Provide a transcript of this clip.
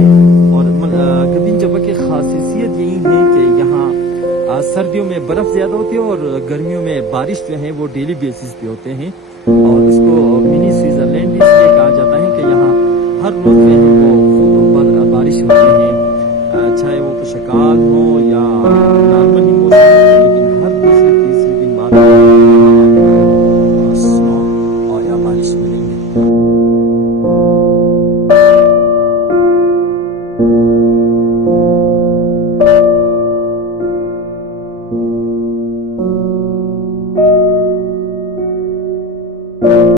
हैं। और गदीन जबा की खासियत यही है कि यहाँ सर्दियों में बर्फ़ ज़्यादा होती है और गर्मियों में बारिश जो है वो डेली बेसिस पे होते हैं। और इसको मिनी स्विट्ज़रलैंड इसलिए कहा जाता है कि यहाँ हर रोज़